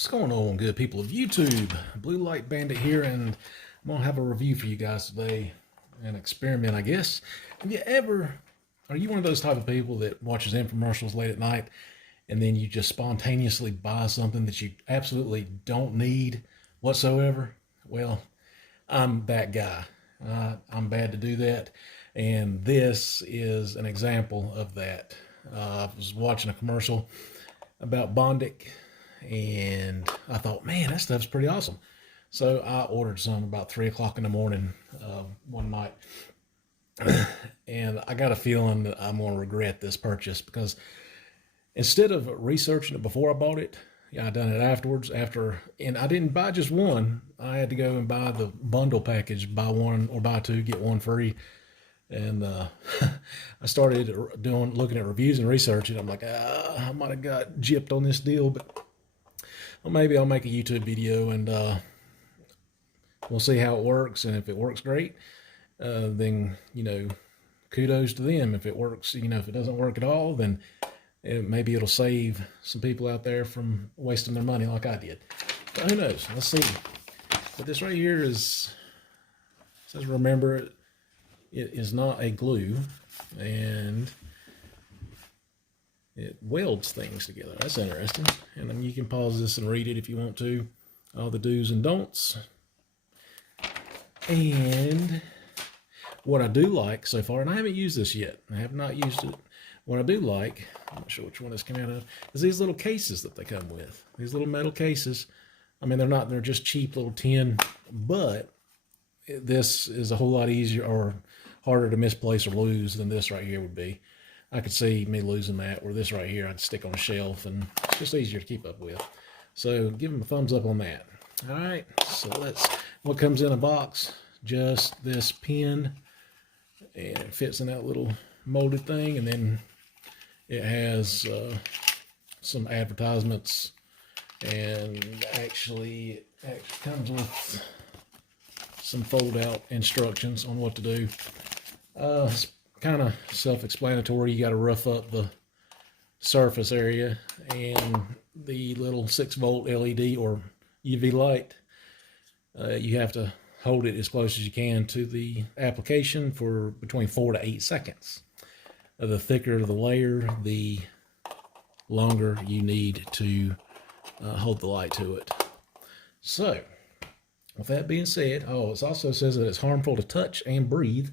What's going on, good people of YouTube? Blue Light Bandit here, and I'm gonna have a review for you guys today. An experiment, I guess. Are you one of those type of people that watches infomercials late at night and then you just spontaneously buy something that you absolutely don't need whatsoever? Well, I'm that guy. I'm bad to do that, and this is an example of that. I was watching a commercial about Bondic, and I thought, man, that stuff's pretty awesome. So I ordered some about 3 o'clock in the morning one night, and I got a feeling that I'm going to regret this purchase because instead of researching it before I bought it, yeah, I done it afterwards. And I didn't buy just one. I had to go and buy the bundle package, buy one or buy two, get one free. And I started looking at reviews and researching. I'm like, I might have got gypped on this deal, but well, maybe I'll make a YouTube video and we'll see how it works. And if it works great, then, kudos to them. If it works, if it doesn't work at all, then maybe it'll save some people out there from wasting their money like I did. But who knows? Let's see. But this right here says, remember, it is not a glue, and it welds things together. That's interesting. And then you can pause this and read it if you want to. All the do's and don'ts. And what I do like so far, and I haven't used this yet. I have not used it. What I do like, I'm not sure which one this came out of, is these little cases that they come with. These little metal cases. I mean, they're just cheap little tin, but this is a whole lot easier or harder to misplace or lose than this right here would be. I could see me losing that, where this right here I'd stick on a shelf, and it's just easier to keep up with. So give them a thumbs up on that. All right, so what comes in a box, just this pin, and it fits in that little molded thing, and then it has some advertisements, and actually it comes with some fold-out instructions on what to do. It's kind of self-explanatory. You got to rough up the surface area, and the little 6-volt LED or UV light, you have to hold it as close as you can to the application for between 4 to 8 seconds. The thicker the layer, the longer you need to hold the light to it. So, with that being said, it also says that it's harmful to touch and breathe,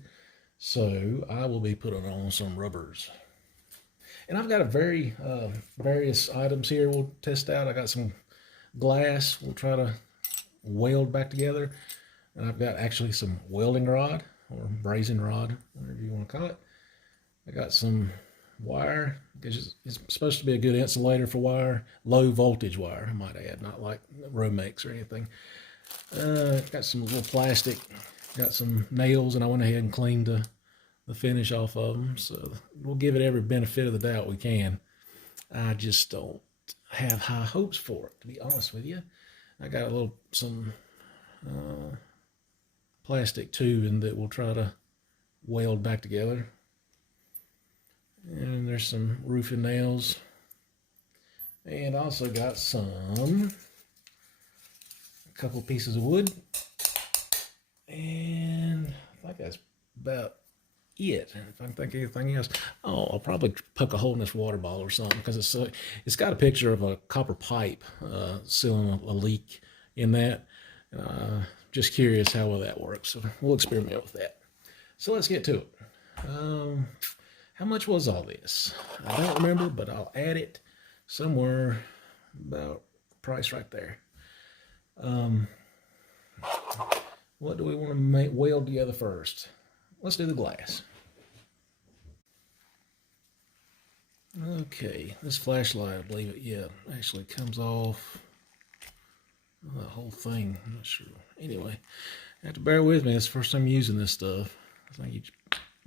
so I will be putting on some rubbers. And I've got a various items here we'll test out. I got some glass we'll try to weld back together, and I've got actually some welding rod or brazing rod, whatever you want to call it. I got some wire. It's supposed to be a good insulator for wire, low voltage wire, I might add, not like Romex or anything. Got some little plastic, got some nails, and I went ahead and cleaned the finish off of them. So we'll give it every benefit of the doubt we can. I just don't have high hopes for it, to be honest with you. I got some plastic tubing that we'll try to weld back together. And there's some roofing nails. And I also got a couple pieces of wood. And I think that's about it. If I can think of anything else, I'll probably poke a hole in this water bottle or something, because it's got a picture of a copper pipe sealing a leak in that. Just curious how well that works. So we'll experiment with that. So let's get to it. How much was all this? I don't remember, but I'll add it somewhere about the price right there. What do we want to weld together first? Let's do the glass. Okay, this flashlight, I believe it, actually comes off the whole thing. I'm not sure. Anyway, you have to bear with me. It's the first time using this stuff. I think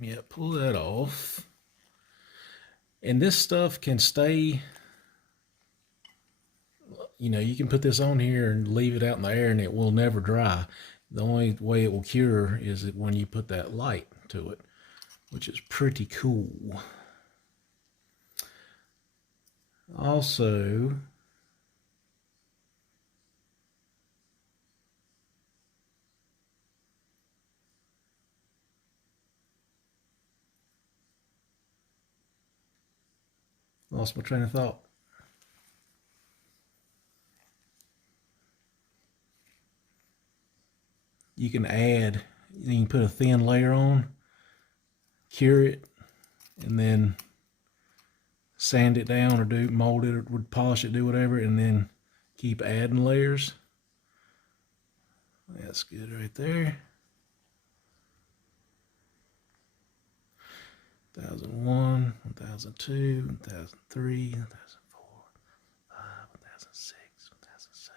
you pull that off. And this stuff can stay, you can put this on here and leave it out in the air and it will never dry. The only way it will cure is when you put that light to it, which is pretty cool. Also, Lost my train of thought. You can put a thin layer on, cure it, and then sand it down or mold it or polish it, do whatever, and then keep adding layers. That's good right there. 1001, 1002, 1003, 1004, 5, 1006, 1007,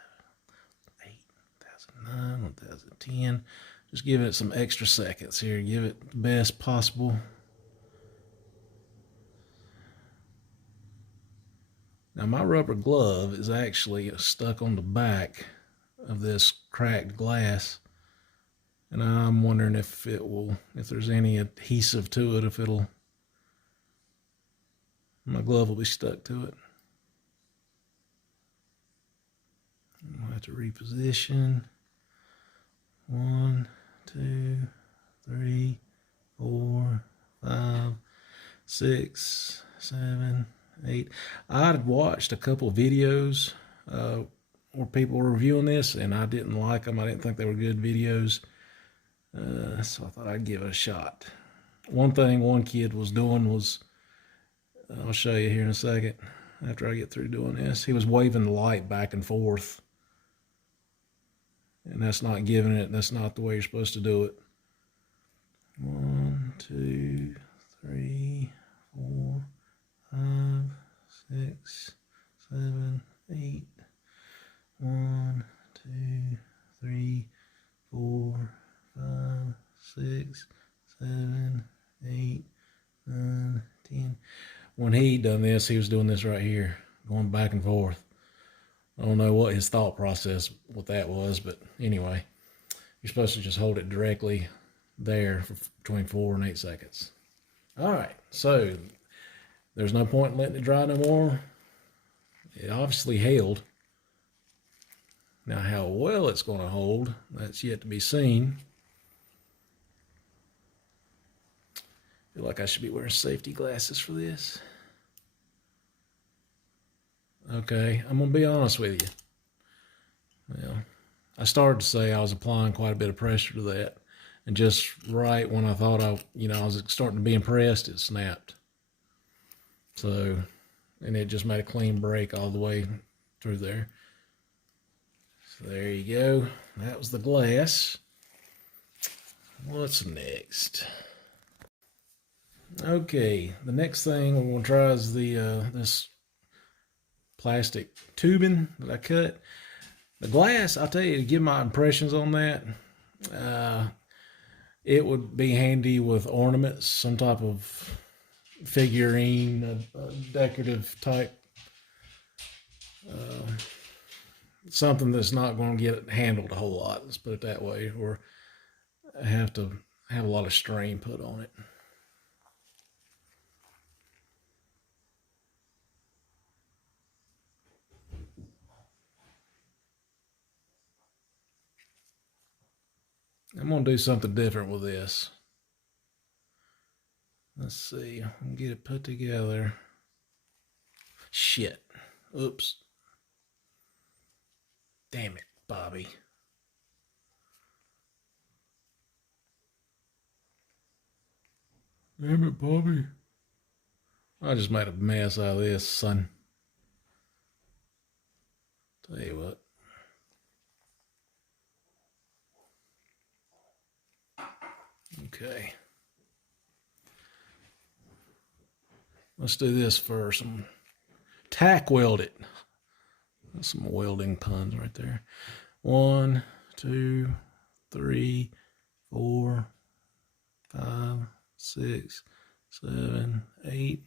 1008, 1009, 1010. Just give it some extra seconds here. Give it the best possible. Now my rubber glove is actually stuck on the back of this cracked glass, and I'm wondering if there's any adhesive to it, my glove will be stuck to it. I'll have to reposition. 1, 2, 3, 4, 5, 6, 7, 8. I'd watched a couple of videos where people were reviewing this, and I didn't like them. I didn't think they were good videos, so I thought I'd give it a shot. One thing one kid was doing was, I'll show you here in a second after I get through doing this, he was waving the light back and forth, and that's not giving it. That's not the way you're supposed to do it. 1, 2, 3, 4, 5, 6, 7, 8. 1, 2, 3, 4, 5, 6, 7, 8, 9, 10. When he done this, he was doing this right here, going back and forth. I don't know what his thought process with that was, but anyway, you're supposed to just hold it directly there for between 4 and 8 seconds. All right, so there's no point in letting it dry no more. It obviously held. Now how well it's going to hold, that's yet to be seen. I feel like I should be wearing safety glasses for this. Okay, I'm going to be honest with you. Well, I started to say I was applying quite a bit of pressure to that, and just right when I thought I was starting to be impressed, it snapped. So, and it just made a clean break all the way through there. So there you go. That was the glass. What's next? Okay, the next thing we're going to try is this plastic tubing that I cut. The glass, I'll tell you, to give my impressions on that, it would be handy with ornaments, some type of figurine, a decorative type, something that's not going to get handled a whole lot, let's put it that way, or have to have a lot of strain put on it. I'm going to do something different with this. Let's see. I'm going to get it put together. Shit. Oops. Damn it, Bobby. Damn it, Bobby. I just made a mess out of this, son. Tell you what. Okay. Let's do this first. I'm tack weld it. That's some welding puns right there. 1, 2, 3, 4, 5, 6, 7, 8.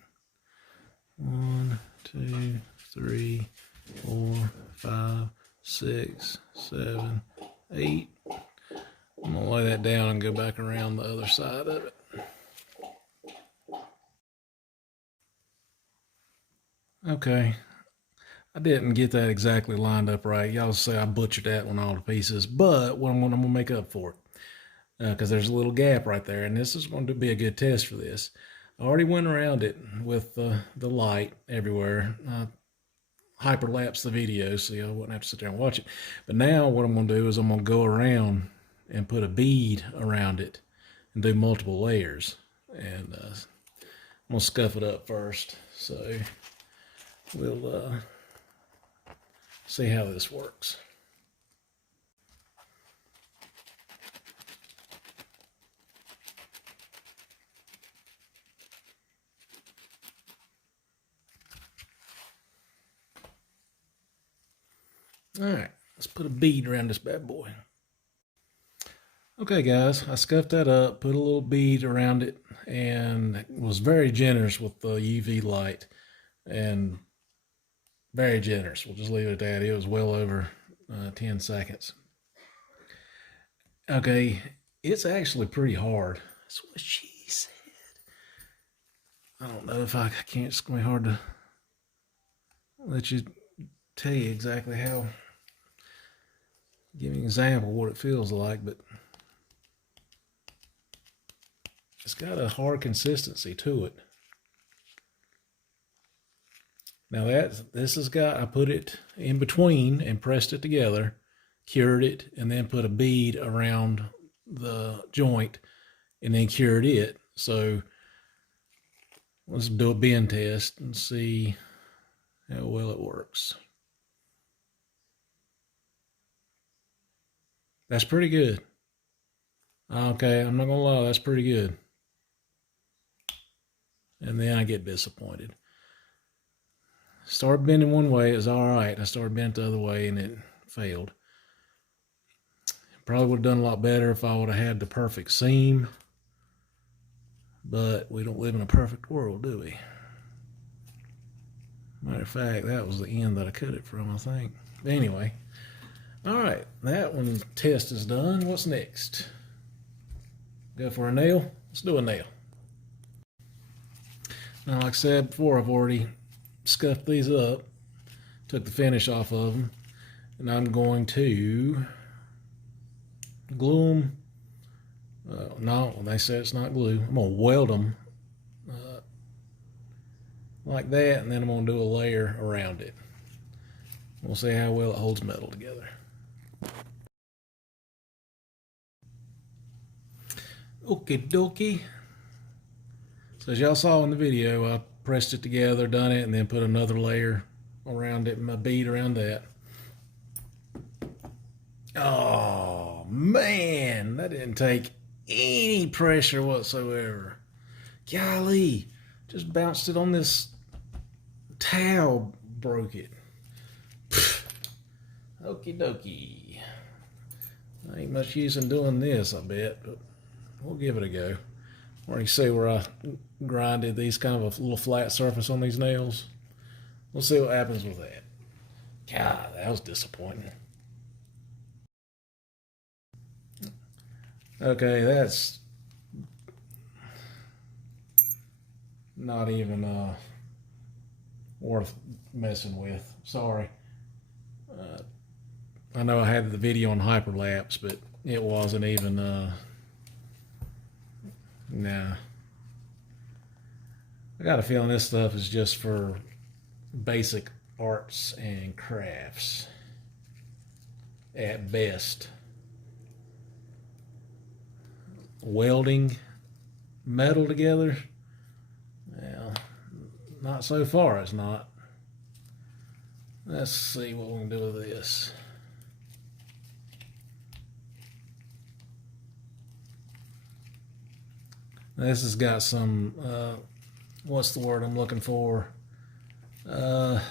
1, 2, 3, 4, 5, 6, 7, 8. I'm going to lay that down and go back around the other side of it. Okay. I didn't get that exactly lined up right. Y'all say I butchered that one all to pieces, but I'm going to make up for it. Because there's a little gap right there, and this is going to be a good test for this. I already went around it with the light everywhere. Hyperlapse the video so y'all wouldn't have to sit there and watch it. But now what I'm going to do is I'm going to go around and put a bead around it and do multiple layers. And I'm going to scuff it up first. So we'll see how this works. All right, let's put a bead around this bad boy. Okay, guys, I scuffed that up, put a little bead around it, and was very generous with the UV light, and very generous. We'll just leave it at that. It was well over 10 seconds. Okay, it's actually pretty hard. That's what she said. I don't know if I can't, it's going to be hard to let you tell you exactly how, give you an example of what it feels like, but it's got a hard consistency to it. Now this has got, I put it in between and pressed it together, cured it, and then put a bead around the joint and then cured it. So let's do a bend test and see how well it works. That's pretty good. Okay, I'm not gonna lie, that's pretty good. And then I get disappointed. Started bending one way, it was all right. I started bent the other way and it failed. Probably would have done a lot better if I would have had the perfect seam, but we don't live in a perfect world, do we? Matter of fact, that was the end that I cut it from, I think. But anyway, all right, that one test is done. What's next? Go for a nail? Let's do a nail. Now, like I said before, I've already scuffed these up, took the finish off of them, and I'm going to glue them. No, they say it's not glue. I'm going to weld them like that, and then I'm going to do a layer around it. We'll see how well it holds metal together. Okie dokie. So as y'all saw in the video, I pressed it together, done it, and then put another layer around it, my bead around that. Oh man, that didn't take any pressure whatsoever. Golly, just bounced it on this towel, broke it. Okie dokie. Ain't much use in doing this, I bet, but we'll give it a go. Or you see where I grinded these kind of a little flat surface on these nails. We'll see what happens with that. God, that was disappointing. Okay, that's not even worth messing with. Sorry. I know I had the video on hyperlapse, but it wasn't even, nah. I got a feeling this stuff is just for basic arts and crafts at best. Welding metal together, well, not so far, it's not. Let's see what we can do with this. This has got some, what's the word I'm looking for? Where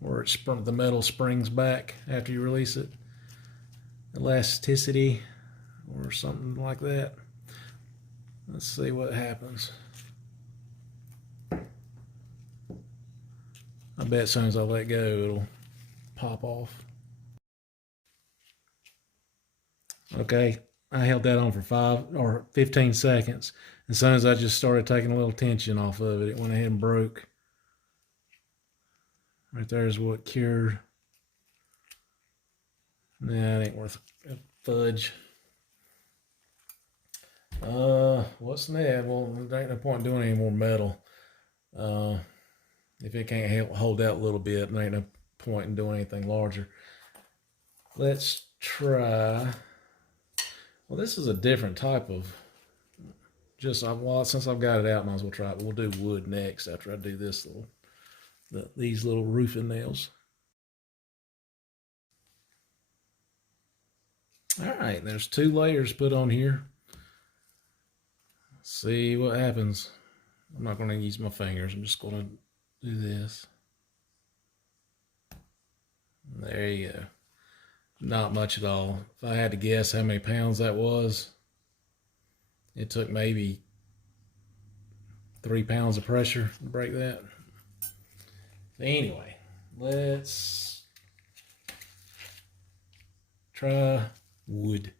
the metal springs back after you release it. Elasticity or something like that. Let's see what happens. I bet as soon as I let go, it'll pop off. Okay, I held that on for 5 or 15 seconds. As soon as I just started taking a little tension off of it, it went ahead and broke. Right there is what cured. Nah, it ain't worth a fudge. What's next? Well, there ain't no point doing any more metal. If it can't hold out a little bit, there ain't no point in doing anything larger. Let's try. Well, this is a different type of. Well, since I've got it out, might as well try it. But we'll do wood next after I do this these little roofing nails. All right, there's 2 layers put on here. Let's see what happens. I'm not going to use my fingers. I'm just going to do this. There you go. Not much at all. If I had to guess how many pounds that was, it took maybe 3 pounds of pressure to break that. Anyway, let's try wood.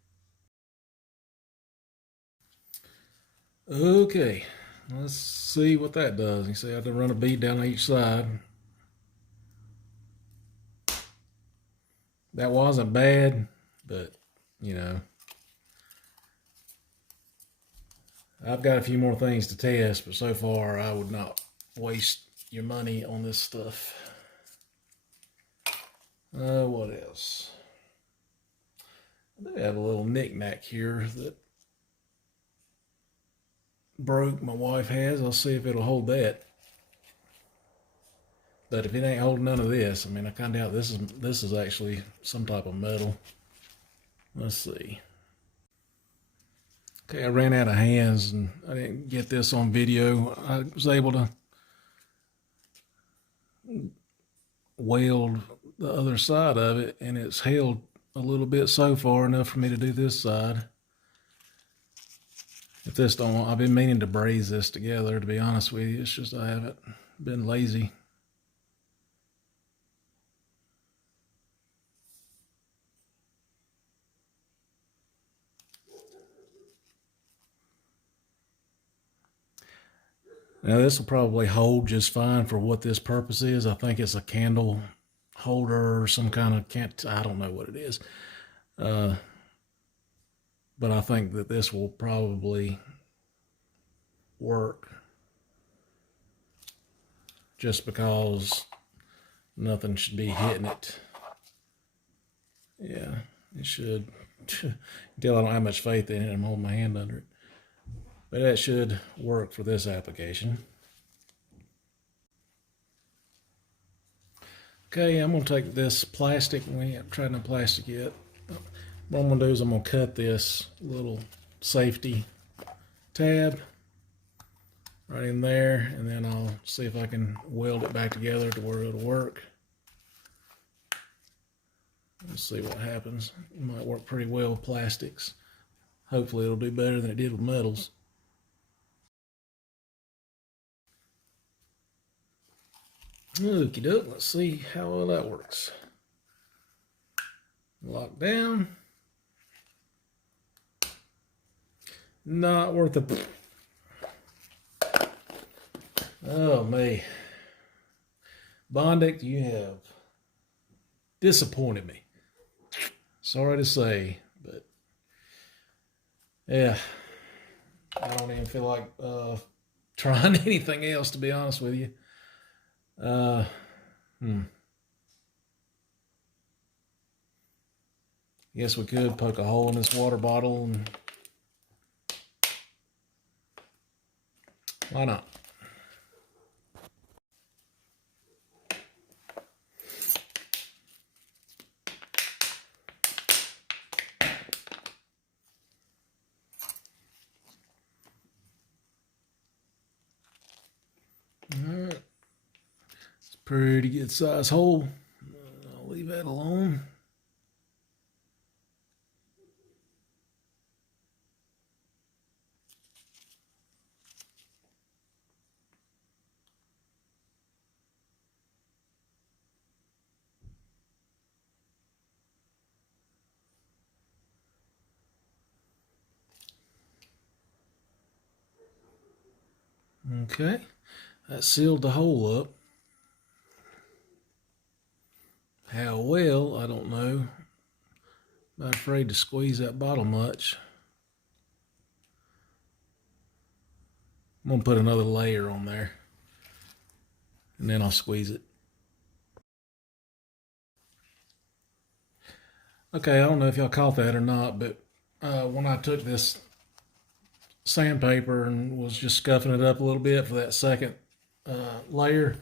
Okay, let's see what that does. You see I have to run a bead down each side. That wasn't bad, but you know, I've got a few more things to test, but so far I would not waste your money on this stuff. What else? I do have a little knick-knack here that broke. My wife has. I'll see if it'll hold that. But if it ain't holding none of this, I mean, I kind of doubt this is actually some type of metal. Let's see. Okay, I ran out of hands and I didn't get this on video. I was able to weld the other side of it, and it's held a little bit so far, enough for me to do this side. If this don't, I've been meaning to braze this together, to be honest with you. It's just I haven't been lazy. Now this will probably hold just fine for what this purpose is. I think it's a candle holder or some kind of, I don't know what it is. But I think that this will probably work just because nothing should be hitting it. Yeah, it should. Until I don't have much faith in it, I'm holding my hand under it. But that should work for this application. Okay, I'm going to take this plastic. We haven't tried no plastic yet. What I'm going to do is I'm going to cut this little safety tab right in there, and then I'll see if I can weld it back together to where it'll work. Let's see what happens. It might work pretty well with plastics. Hopefully it'll do better than it did with metals. Okie doke, let's see how well that works. Lock down. Not worth it. Oh, me. Bondic, you have disappointed me. Sorry to say, but yeah, I don't even feel like trying anything else, to be honest with you. Guess we could poke a hole in this water bottle, and why not? Alright, it's a pretty good size hole. I'll leave that alone. Okay, that sealed the hole up. How well, I don't know. Not afraid to squeeze that bottle much. I'm gonna put another layer on there, and then I'll squeeze it. Okay, I don't know if y'all caught that or not, but when I took this sandpaper and was just scuffing it up a little bit for that second layer,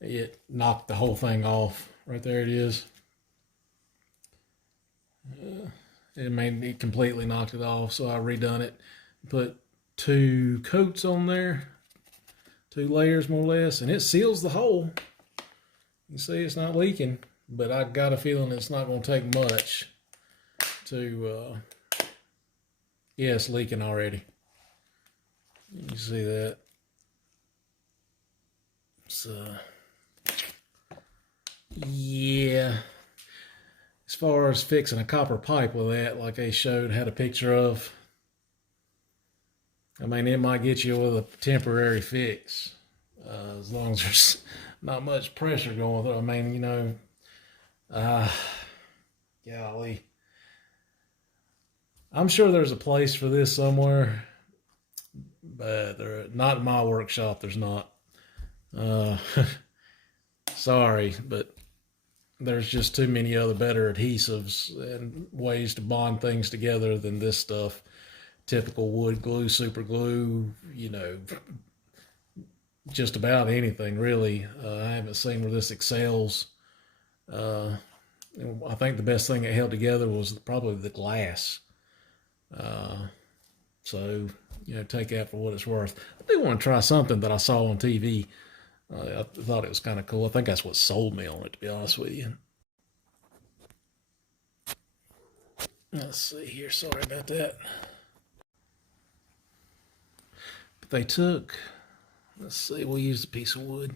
it knocked the whole thing off. Right there it is. It completely knocked it off, so I redone it. Put 2 coats on there, 2 layers more or less, and it seals the hole. You see it's not leaking, but I got a feeling it's not going to take much to, yeah, it's leaking already. You see that? So, yeah. As far as fixing a copper pipe with that, like they showed, had a picture of, I mean, it might get you with a temporary fix, as long as there's not much pressure going through. I mean, you know, golly. I'm sure there's a place for this somewhere, but not in my workshop. There's not. Sorry, but there's just too many other better adhesives and ways to bond things together than this stuff. Typical wood glue, super glue, you know, just about anything really. I haven't seen where this excels. I think the best thing it held together was probably the glass. So, you know, take that for what it's worth. I do want to try something that I saw on TV. I thought it was kind of cool. I think that's what sold me on it, to be honest with you. Let's see here. Sorry about that. But they took, let's see, we'll use a piece of wood.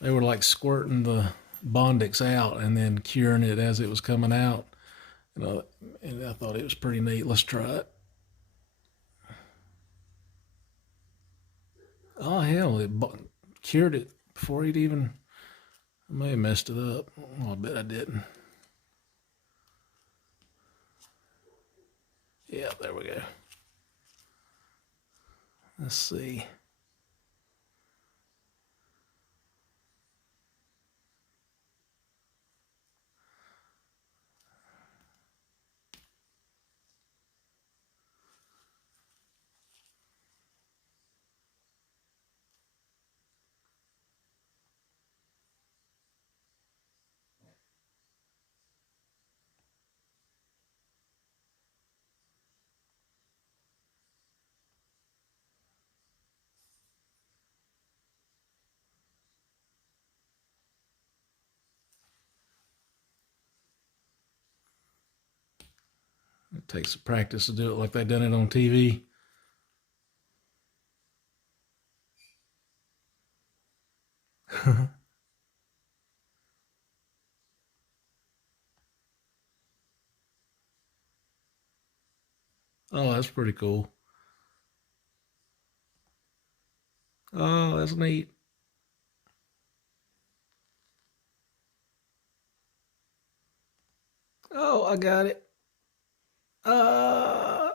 They were like squirting the Bondics out and then curing it as it was coming out. And I thought it was pretty neat. Let's try it. Oh, hell, it cured it before he'd even, I may have messed it up. Oh, I bet I didn't. Yeah, there we go. Let's see. It takes some practice to do it like they done it on TV. Oh, that's pretty cool. Oh, that's neat. Oh, I got it. Uh,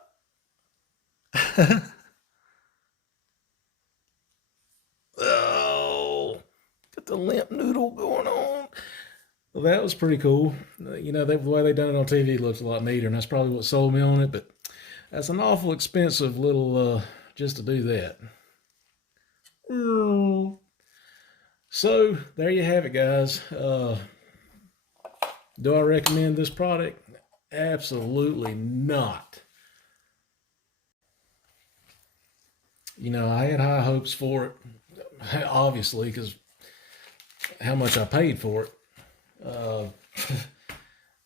oh, got the limp noodle going on. Well, that was pretty cool. You know, the way they done it on TV looks a lot neater, and that's probably what sold me on it. But that's an awful expensive little just to do that. So there you have it, guys. Do I recommend this product? Absolutely not. You know, I had high hopes for it, obviously, because how much I paid for it. And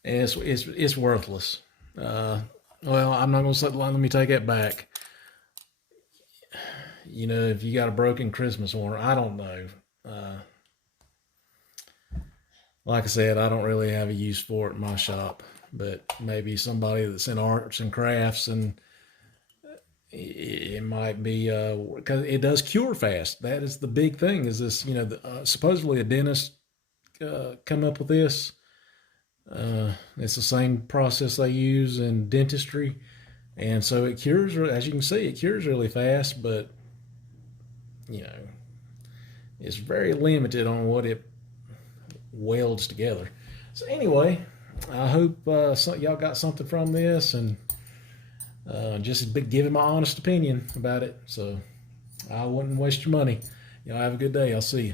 it's worthless. Well, I'm not going to say. Let me take that back. You know, if you got a broken Christmas ornament, I don't know. Like I said, I don't really have a use for it in my shop, but maybe somebody that's in arts and crafts, and it might be because it does cure fast. That is the big thing. Is this, you know, supposedly a dentist come up with this. It's the same process they use in dentistry, And so it cures, as you can see, it cures really fast, but you know, it's very limited on what it welds together. So anyway, I hope y'all got something from this, and just giving my honest opinion about it. So I wouldn't waste your money. Y'all have a good day. I'll see you.